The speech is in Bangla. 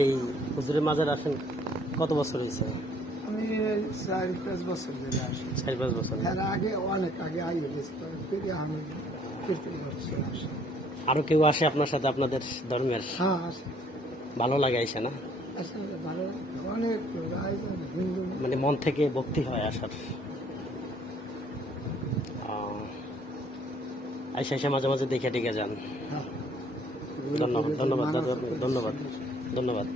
এই হুজুরের মাজার আসেন কত বছর হয়েছে? আমি 4-5 বছর ধরে আসি। 4-5 বছর। এর আগে অনেক আগে আইয়ে গেছি, ফিরে আমি কীর্তন করছি আসি। আরো কেউ আসে আপনার সাথে আপনাদের ধর্মের? হ্যাঁ আসে, ভালো লাগে আইসা না? আসলে ভালো অনেক লোক আয়োজন হিন্দু। মানে মন থেকে ভক্তি হয় আসার। আইসা আইসা মাঝে মাঝে দেখে টেকে যান। হ্যাঁ ধন্যবাদ, ধন্যবাদ দাদু, ধন্যবাদ, ধন্যবাদ।